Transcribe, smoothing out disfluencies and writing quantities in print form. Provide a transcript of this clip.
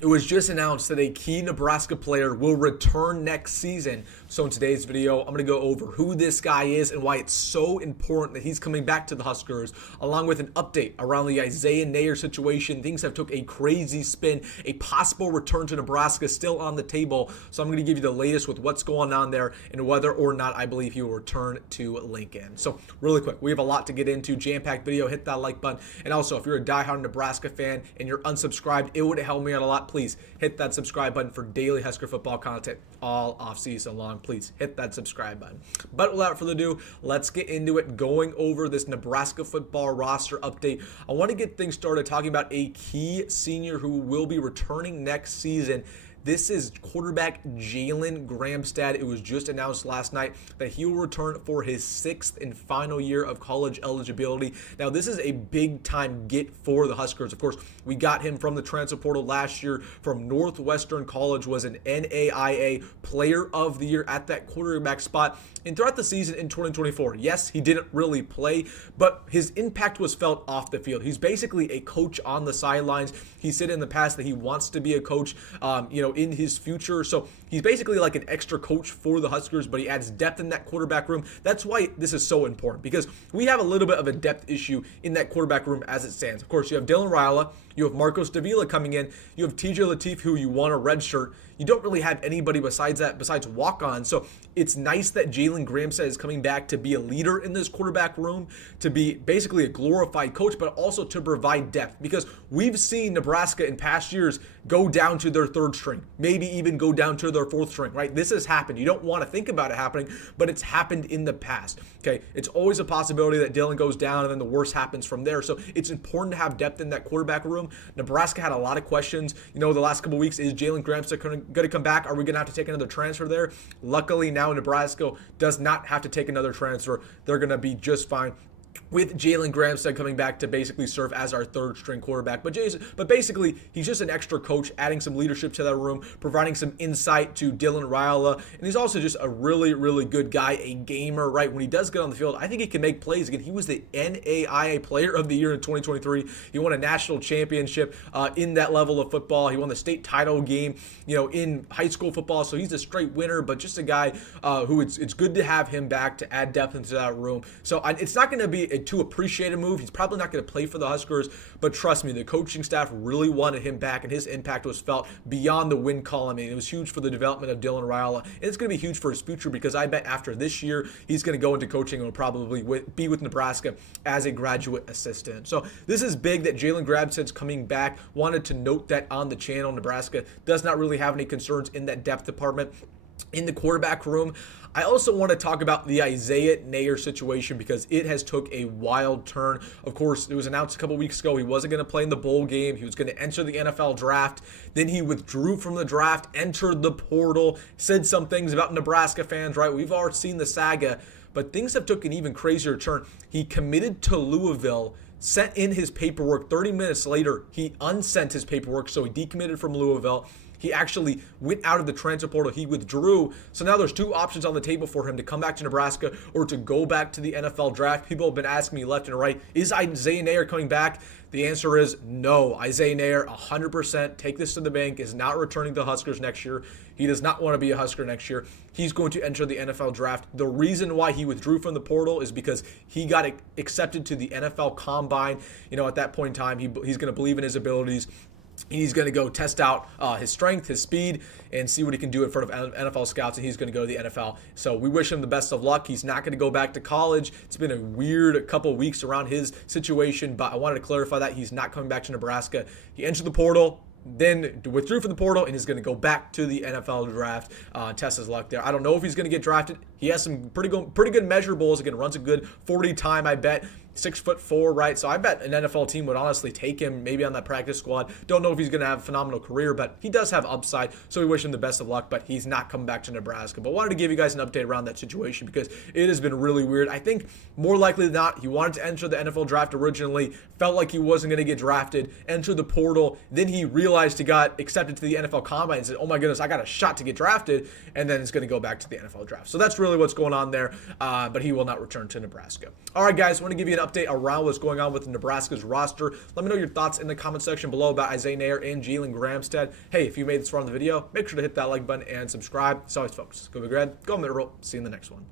It was just announced that a key Nebraska player will return next season. So in today's video, I'm going to go over who this guy is and why it's so important that he's coming back to the Huskers, along with an update around the Isaiah Neyor situation. Things have took a crazy spin, a possible return to Nebraska still on the table. So I'm going to give you the latest with what's going on there and whether or not I believe he will return to Lincoln. So really quick, we have a lot to get into. Jam-packed video, hit that like button. And also, if you're a diehard Nebraska fan and you're unsubscribed, it would help me out a lot. Please hit that subscribe button for daily Husker football content all offseason long. Please hit that subscribe button. But without further ado, let's get into it, going over this Nebraska football roster update. I want to get things started talking about a key senior who will be returning next season. This is quarterback Jalyn Gramstad. It was just announced last night that he will return for his 6th and final year of college eligibility. Now, this is a big-time get for the Huskers. Of course, we got him from the transfer portal last year from Northwestern College, was an NAIA Player of the Year at that quarterback spot. And throughout the season in 2024, yes, he didn't really play, but his impact was felt off the field. He's basically a coach on the sidelines. He said in the past that he wants to be a coach, in his future. So he's basically like an extra coach for the Huskers, but he adds depth in that quarterback room. That's why this is so important, because we have a little bit of a depth issue in that quarterback room as it stands. Of course, you have Dylan Raiola, you have Marcos Davila coming in, you have TJ Latif, who you want a red shirt. You don't really have anybody besides walk-on. So it's nice that Jalyn Gramstad is coming back to be a leader in this quarterback room, to be basically a glorified coach, but also to provide depth, because we've seen Nebraska in past years go down to their 3rd string, maybe even go down to their 4th string, right? This has happened. You don't want to think about it happening, but it's happened in the past, okay? It's always a possibility that Dylan goes down and then the worst happens from there. So it's important to have depth in that quarterback room. Nebraska had a lot of questions, the last couple of weeks. Is Jalyn Gramstad going to come back? Are we going to have to take another transfer there? Luckily, now Nebraska does not have to take another transfer. They're going to be just fine with Jalyn Gramstad coming back to basically serve as our 3rd string quarterback. But basically, he's just an extra coach, adding some leadership to that room, providing some insight to Dylan Raiola. And he's also just a really, really good guy, a gamer, right? When he does get on the field, I think he can make plays. Again, he was the NAIA Player of the Year in 2023. He won a national championship in that level of football. He won the state title game, in high school football. So he's a straight winner, but just a guy who it's good to have him back to add depth into that room. So it's not going to be a too appreciated move. He's probably not going to play for the Huskers, but trust me, the coaching staff really wanted him back, and his impact was felt beyond the win column. It was huge for the development of Dylan Raiola, and it's going to be huge for his future, because I bet after this year, he's going to go into coaching and will probably be with Nebraska as a graduate assistant. So this is big that Jalyn Gramstad's coming back. Wanted to note that on the channel. Nebraska does not really have any concerns in that depth department. In the quarterback room, I also want to talk about the Isaiah Neyor situation, because it has took a wild turn. Of course, it was announced a couple weeks ago he wasn't going to play in the bowl game. He was going to enter the NFL draft. Then he withdrew from the draft, entered the portal, said some things about Nebraska fans, right? We've already seen the saga, but things have took an even crazier turn. He committed to Louisville, sent in his paperwork. 30 minutes later, he unsent his paperwork, so he decommitted from Louisville. He actually went out of the transfer portal. He withdrew. So now there's 2 options on the table for him: to come back to Nebraska or to go back to the NFL draft. People have been asking me left and right, is Isaiah Neyor coming back? The answer is no. Isaiah Neyor, 100%, take this to the bank, is not returning to Huskers next year. He does not want to be a Husker next year. He's going to enter the NFL draft. The reason why he withdrew from the portal is because he got accepted to the NFL Combine. At that point in time, he's going to believe in his abilities. He's going to go test out his strength, his speed, and see what he can do in front of NFL scouts, and he's going to go to the NFL. So we wish him the best of luck. He's not going to go back to college. It's been a weird couple weeks around his situation, but I wanted to clarify that he's not coming back to Nebraska. He entered the portal, then withdrew from the portal, and he's going to go back to the NFL draft, test his luck there. I don't know if he's going to get drafted. He has some pretty good measurables. Again, runs a good 40 time, I bet. 6'4", right? So I bet an NFL team would honestly take him, maybe on that practice squad. Don't know if he's going to have a phenomenal career, but he does have upside. So we wish him the best of luck, but he's not coming back to Nebraska. But wanted to give you guys an update around that situation because it has been really weird. I think more likely than not, he wanted to enter the NFL draft originally, felt like he wasn't going to get drafted, entered the portal. Then he realized he got accepted to the NFL Combine and said, oh my goodness, I got a shot to get drafted. And then it's going to go back to the NFL draft. So that's really really what's going on there, but he will not return to Nebraska. All right, guys, I want to give you an update around what's going on with Nebraska's roster. Let me know your thoughts in the comment section below about Isaiah Neyor and Jalyn Gramstad. Hey, if you made this far in the video, make sure to hit that like button and subscribe. As always, folks, go big red, go middle. See you in the next one.